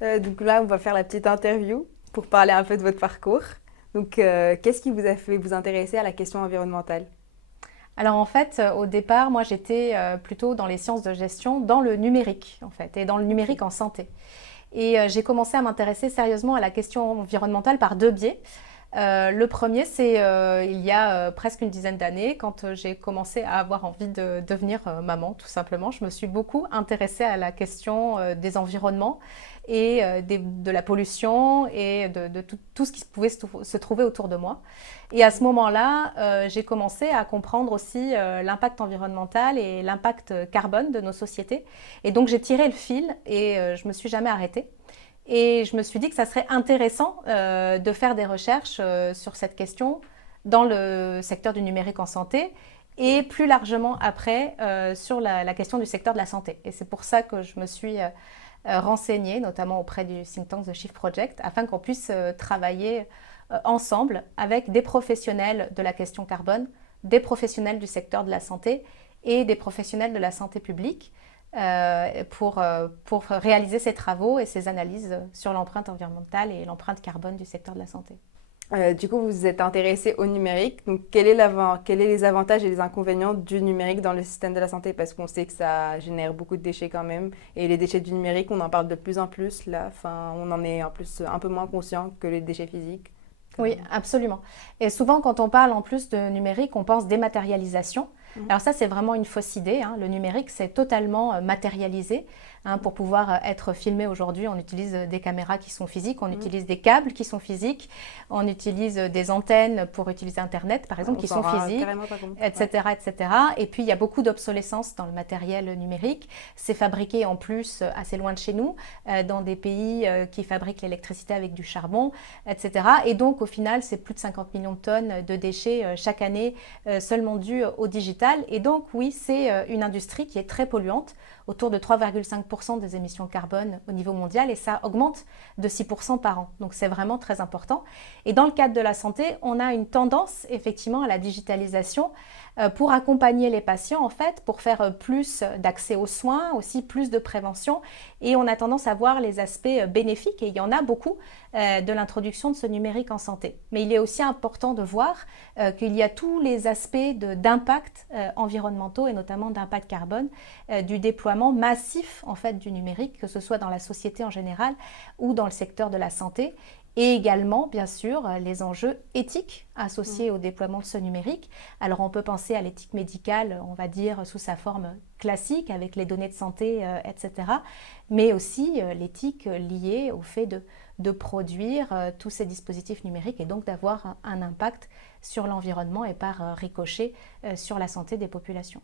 Donc là, on va faire la petite interview pour parler un peu de votre parcours. Donc, qu'est-ce qui vous a fait vous intéresser à la question environnementale? Alors en fait, au départ, moi j'étais plutôt dans les sciences de gestion, dans le numérique en fait, et dans le Ok. numérique en santé. Et j'ai commencé à m'intéresser sérieusement à la question environnementale par deux biais. Le premier, c'est il y a presque une dizaine d'années, quand j'ai commencé à avoir envie de devenir maman, tout simplement. Je me suis beaucoup intéressée à la question des environnements et de la pollution et de tout ce qui pouvait se trouver autour de moi. Et à ce moment-là, j'ai commencé à comprendre aussi l'impact environnemental et l'impact carbone de nos sociétés. Et donc j'ai tiré le fil et je me suis jamais arrêtée. Et je me suis dit que ça serait intéressant de faire des recherches sur cette question dans le secteur du numérique en santé et plus largement après sur la question du secteur de la santé. Et c'est pour ça que je me suis renseignée, notamment auprès du think tank The Shift Project, afin qu'on puisse travailler ensemble avec des professionnels de la question carbone, des professionnels du secteur de la santé et des professionnels de la santé publique pour réaliser ces travaux et ces analyses sur l'empreinte environnementale et l'empreinte carbone du secteur de la santé. Du coup, vous vous êtes intéressé au numérique. Donc, quels sont les avantages et les inconvénients du numérique dans le système de la santé? Parce qu'on sait que ça génère beaucoup de déchets quand même. Et les déchets du numérique, on en parle de plus en plus là. Enfin, on en est en plus un peu moins conscient que les déchets physiques. Oui, absolument. Et souvent, quand on parle en plus de numérique, on pense dématérialisation. Mhm. Alors ça, c'est vraiment une fausse idée, hein. Le numérique, c'est totalement matérialisé, hein. Pour pouvoir être filmé aujourd'hui, on utilise des caméras qui sont physiques, on Mhm. utilise des câbles qui sont physiques, on utilise des antennes pour utiliser Internet, par Ouais, exemple, on qui s'en sont rend physiques, carrément pas compte. Ouais. etc., etc. Et puis, il y a beaucoup d'obsolescence dans le matériel numérique. C'est fabriqué en plus assez loin de chez nous, dans des pays qui fabriquent l'électricité avec du charbon, etc. Et donc, au final, c'est plus de 50 millions de tonnes de déchets chaque année seulement dus au digital. Et donc, oui, c'est une industrie qui est très polluante, autour de 3,5% des émissions carbone au niveau mondial, et ça augmente de 6% par an. Donc, c'est vraiment très important. Et dans le cadre de la santé, on a une tendance effectivement à la digitalisation pour accompagner les patients, en fait, pour faire plus d'accès aux soins, aussi plus de prévention. Et on a tendance à voir les aspects bénéfiques, et il y en a beaucoup, de l'introduction de ce numérique en santé. Mais il est aussi important de voir qu'il y a tous les aspects d'impact environnementaux et notamment d'impact carbone du déploiement massif en fait du numérique, que ce soit dans la société en général ou dans le secteur de la santé. Et également, bien sûr, les enjeux éthiques Mhm. associés au déploiement de ce numérique. Alors, on peut penser à l'éthique médicale, on va dire, sous sa forme classique, avec les données de santé, etc. Mais aussi l'éthique liée au fait de produire tous ces dispositifs numériques et donc d'avoir un impact sur l'environnement et par ricochet sur la santé des populations.